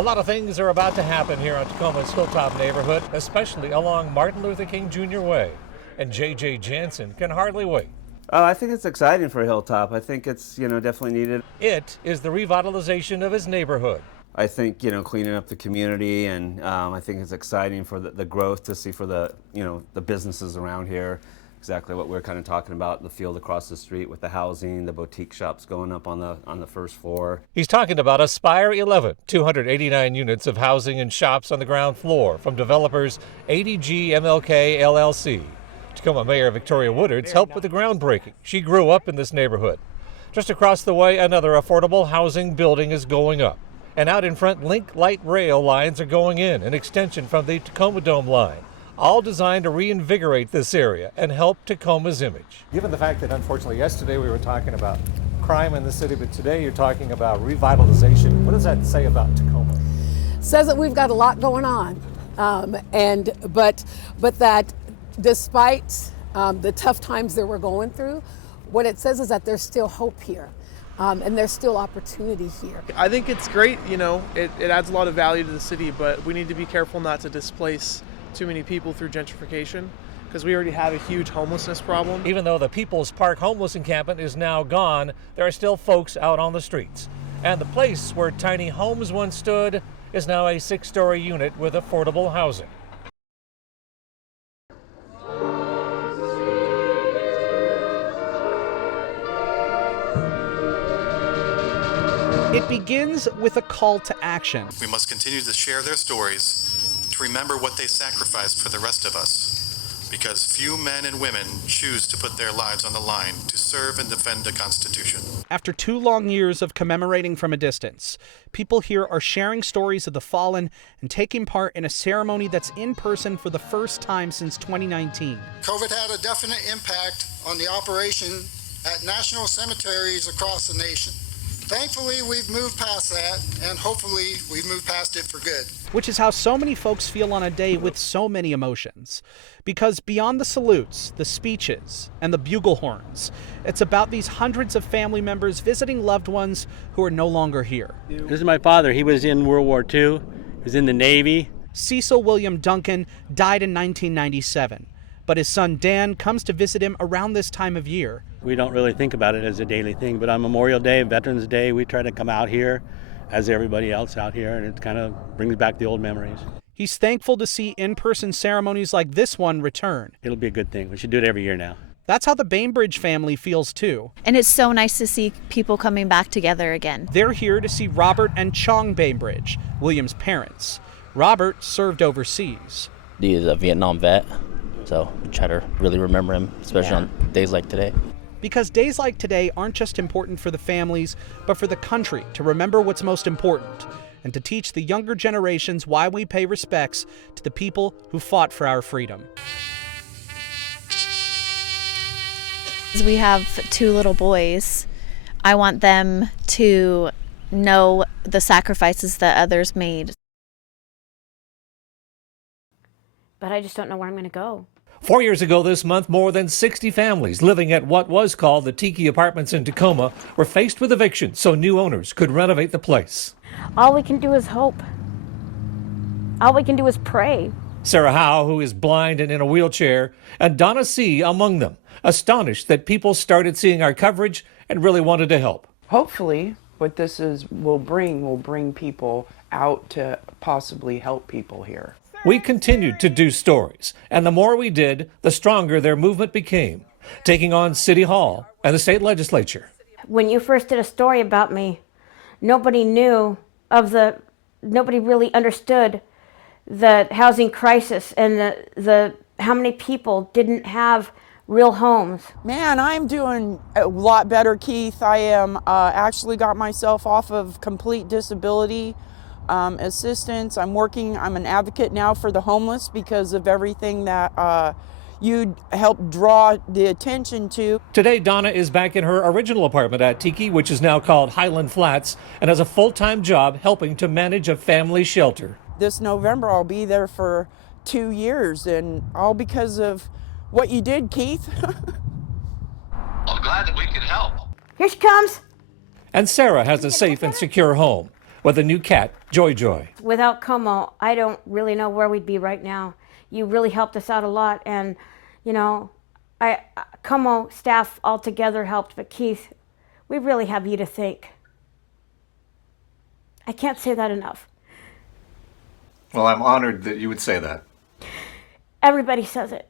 A lot of things are about to happen here on Tacoma's Hilltop neighborhood, especially along Martin Luther King Jr. Way. And J.J. Jansen can hardly wait. I think it's exciting for Hilltop. I think it's, definitely needed. It is the revitalization of his neighborhood. I think, cleaning up the community, and I think it's exciting for the growth to see for the, the businesses around here. Exactly what we're kind of talking about, the field across the street with the housing, the boutique shops going up on the first floor. He's talking about Aspire 11, 289 units of housing and shops on the ground floor from developers ADG MLK LLC. Tacoma Mayor Victoria Woodard's helped with the groundbreaking. She grew up in this neighborhood. Just across the way, another affordable housing building is going up. And out in front, Link Light Rail lines are going in, an extension from the Tacoma Dome line, all designed to reinvigorate this area and help Tacoma's image. Given the fact that unfortunately yesterday we were talking about crime in the city, but today you're talking about revitalization, what does that say about Tacoma? Says that we've got a lot going on, but that despite the tough times that we're going through, what it says is that there's still hope here. And there's still opportunity here. I think it's great, it adds a lot of value to the city, but we need to be careful not to displace too many people through gentrification, because we already have a huge homelessness problem. Even though the People's Park homeless encampment is now gone, there are still folks out on the streets. And the place where tiny homes once stood is now a 6-story unit with affordable housing. It begins with a call to action. We must continue to share their stories, to remember what they sacrificed for the rest of us, because few men and women choose to put their lives on the line to serve and defend the Constitution. After 2 long years of commemorating from a distance, people here are sharing stories of the fallen and taking part in a ceremony that's in person for the first time since 2019. COVID had a definite impact on the operation at national cemeteries across the nation. Thankfully, we've moved past that, and hopefully we've moved past it for good. Which is how so many folks feel on a day with so many emotions. Because beyond the salutes, the speeches, and the bugle horns, it's about these hundreds of family members visiting loved ones who are no longer here. This is my father. He was in World War II. He was in the Navy. Cecil William Duncan died in 1997. But his son Dan comes to visit him around this time of year. We don't really think about it as a daily thing, but on Memorial Day, Veterans Day, we try to come out here as everybody else out here, and it kind of brings back the old memories. He's thankful to see in-person ceremonies like this one return. It'll be a good thing. We should do it every year now. That's how the Bainbridge family feels too. And it's so nice to see people coming back together again. They're here to see Robert and Chong Bainbridge, William's parents. Robert served overseas. He is a Vietnam vet, so we try to really remember him, especially on days like today. Because days like today aren't just important for the families, but for the country to remember what's most important and to teach the younger generations why we pay respects to the people who fought for our freedom. We have 2 little boys. I want them to know the sacrifices that others made. But I just don't know where I'm going to go. 4 years ago this month, more than 60 families living at what was called the Tiki Apartments in Tacoma were faced with eviction so new owners could renovate the place. All we can do is hope. All we can do is pray. Sarah Howe, who is blind and in a wheelchair, and Donna C. among them, astonished that people started seeing our coverage and really wanted to help. Hopefully, what this will bring people out to possibly help people here. We continued to do stories, and the more we did, the stronger their movement became, taking on City Hall and the state legislature. When you first did a story about me, nobody really understood the housing crisis and the how many people didn't have real homes. Man, I'm doing a lot better, Keith. I am actually got myself off of complete disability assistance. I'm an advocate now for the homeless because of everything that you helped draw the attention to. Today, Donna is back in her original apartment at Tiki, which is now called Highland Flats, and has a full-time job helping to manage a family shelter. This November, I'll be there for 2 years, and all because of what you did, Keith. I'm glad that we could help. Here she comes. And Sarah has a safe and secure home. or the new cat, Joy Joy. Without Komo, I don't really know where we'd be right now. You really helped us out a lot, and you know, Komo staff altogether helped, but Keith, we really have you to thank. I can't say that enough. Well, I'm honored that you would say that. Everybody says it.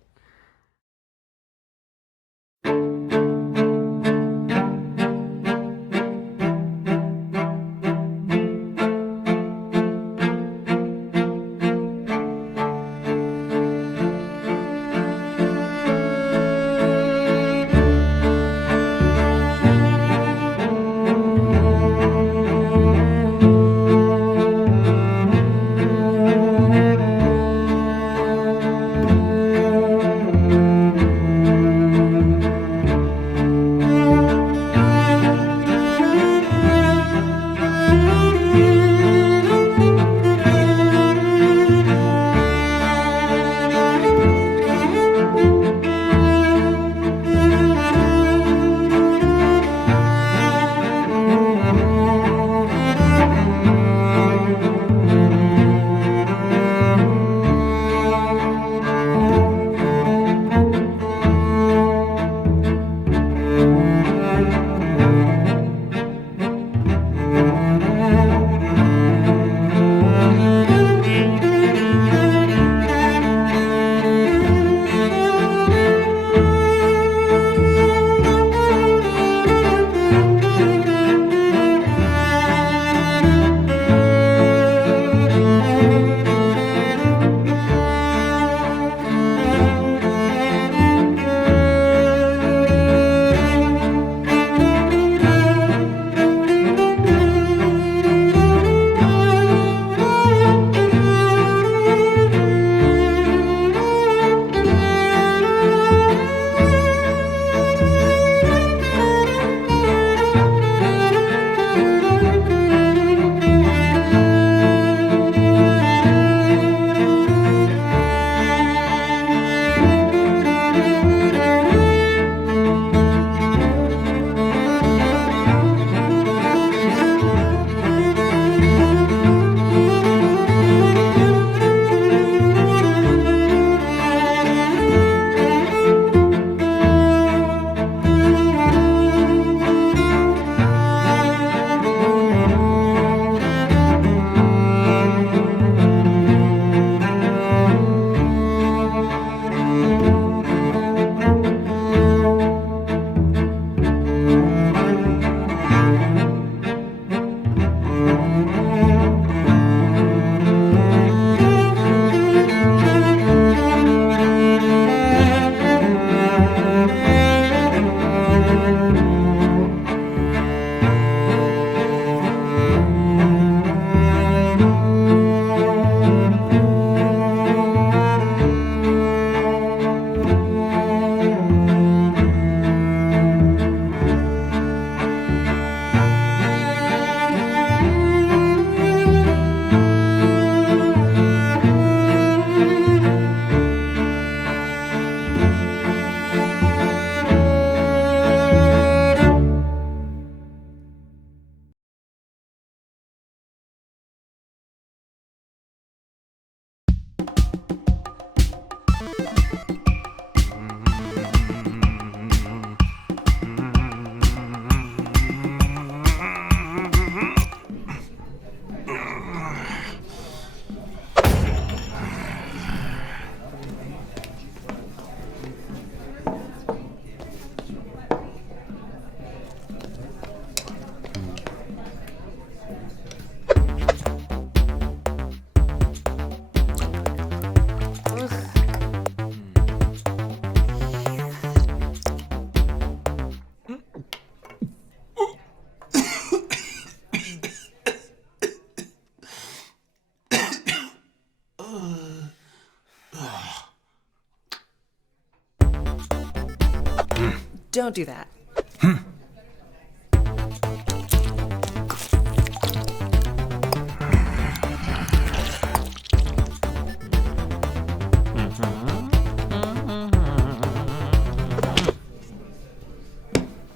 Don't do that.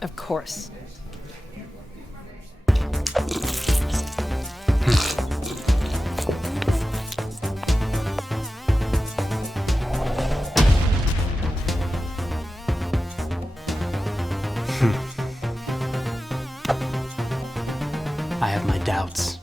Of course. I have my doubts.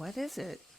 What is it?